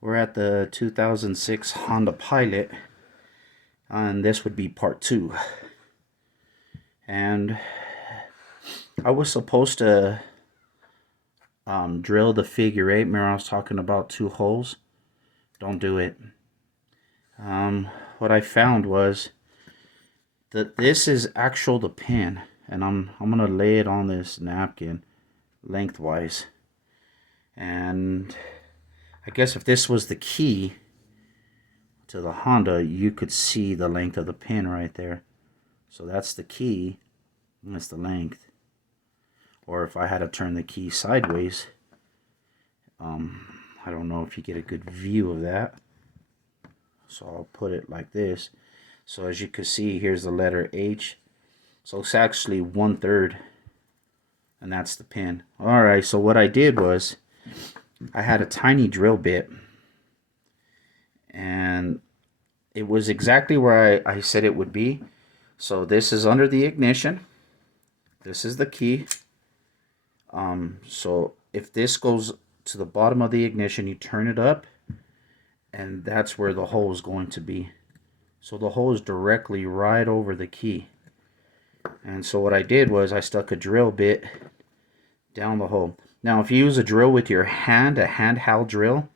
We're at the 2006 Honda Pilot, and this would be part 2. And I was supposed to drill the figure 8. Remember I was talking about 2 holes? Don't do it. What I found was that this is actual the pin, and I'm gonna lay it on this napkin lengthwise. And I guess if this was the key to the Honda, you could see the length of the pin right there. So that's the key, and that's the length. Or if I had to turn the key sideways, I don't know if you get a good view of that. So I'll put it like this. So as you can see, here's the letter H. So it's actually 1/3, and that's the pin. Alright, so what I did was, I had a tiny drill bit, and it was exactly where I said it would be. So this is under the ignition. This is the key. So if this goes to the bottom of the ignition, you turn it up, and that's where the hole is going to be. So the hole is directly right over the key. And so what I did was I stuck a drill bit down the hole. Now if you use a drill with your hand, a handheld drill,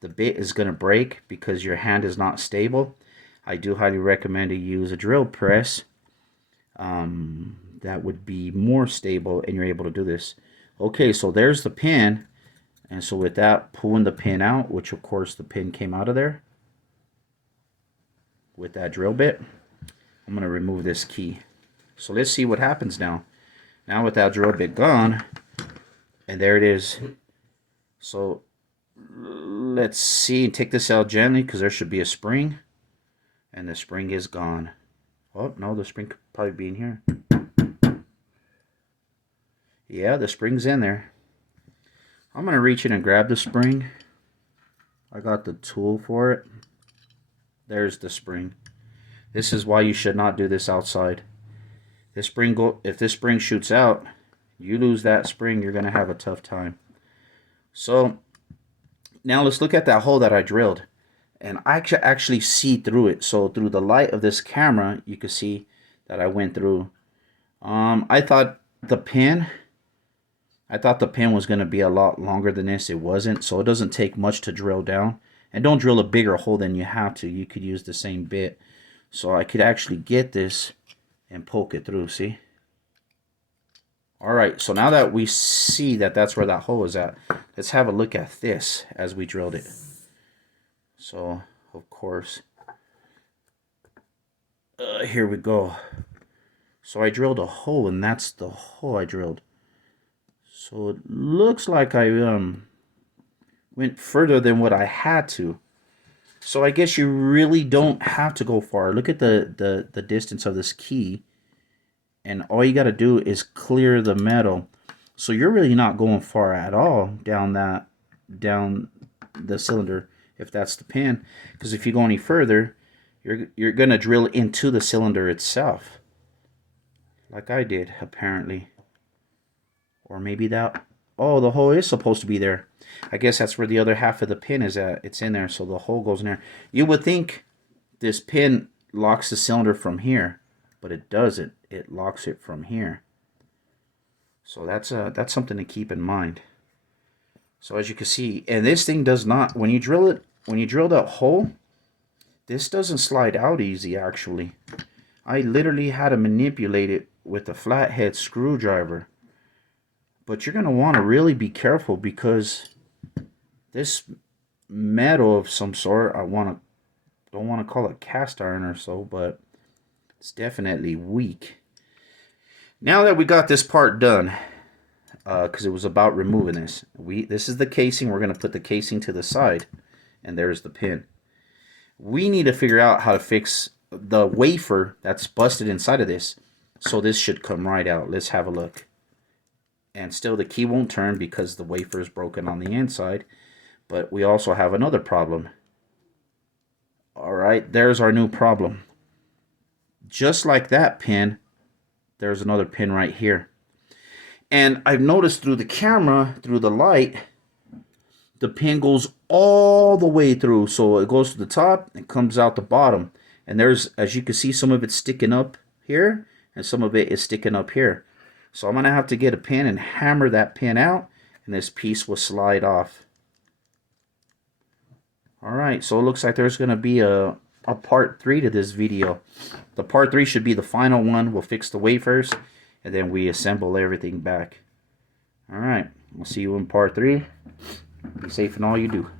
the bit is going to break because your hand is not stable. I do highly recommend to use a drill press. That would be more stable, and you're able to do this. Okay, so there's the pin. And so with that, pulling the pin out, which of course the pin came out of there with that drill bit, I'm going to remove this key. So let's see what happens now. Now with that drill bit gone, and there it is. So let's see, take this out gently because there should be a spring, and the spring is gone. Oh no, the spring could probably be in here. Yeah, the spring's in there. I'm gonna reach in and grab the spring. I got the tool for it. There's the spring. This is why you should not do this outside. If this spring shoots out, you lose that spring, you're gonna have a tough time. So now let's look at that hole that I drilled, and I can actually see through it. So through the light of this camera, you can see that I went through. I thought the pin was going to be a lot longer than this. It wasn't, so it doesn't take much to drill down. And don't drill a bigger hole than you have to. You could use the same bit. So I could actually get this and poke it through, see? Alright, so now that we see that that's where that hole is at, let's have a look at this as we drilled it. So, of course, here we go. So I drilled a hole, and that's the hole I drilled. So it looks like I went further than what I had to. So I guess you really don't have to go far. Look at the distance of this key. And all you got to do is clear the metal. So you're really not going far at all down the cylinder, if that's the pin. Because if you go any further, you're going to drill into the cylinder itself. Like I did, apparently. Or maybe that... Oh, the hole is supposed to be there. I guess that's where the other half of the pin is at. It's in there, so the hole goes in there. You would think this pin locks the cylinder from here, but it doesn't. It locks it from here. So that's something to keep in mind. So as you can see, and this thing does not... When you drill that hole, this doesn't slide out easy, actually. I literally had to manipulate it with a flathead screwdriver. But you're going to want to really be careful because this metal of some sort, don't want to call it cast iron or so, but it's definitely weak. Now that we got this part done, because it was about removing this, this is the casing. We're going to put the casing to the side, and there's the pin. We need to figure out how to fix the wafer that's busted inside of this. So this should come right out. Let's have a look. And still the key won't turn because the wafer is broken on the inside. But we also have another problem. Alright, there's our new problem. Just like that pin, there's another pin right here. And I've noticed through the camera, through the light, the pin goes all the way through. So it goes to the top and comes out the bottom. And there's, as you can see, some of it's sticking up here and some of it is sticking up here. So I'm going to have to get a pin and hammer that pin out, and this piece will slide off. Alright, so it looks like there's going to be a part 3 to this video. The part 3 should be the final one. We'll fix the wafers, and then we assemble everything back. Alright, we'll see you in part 3. Be safe in all you do.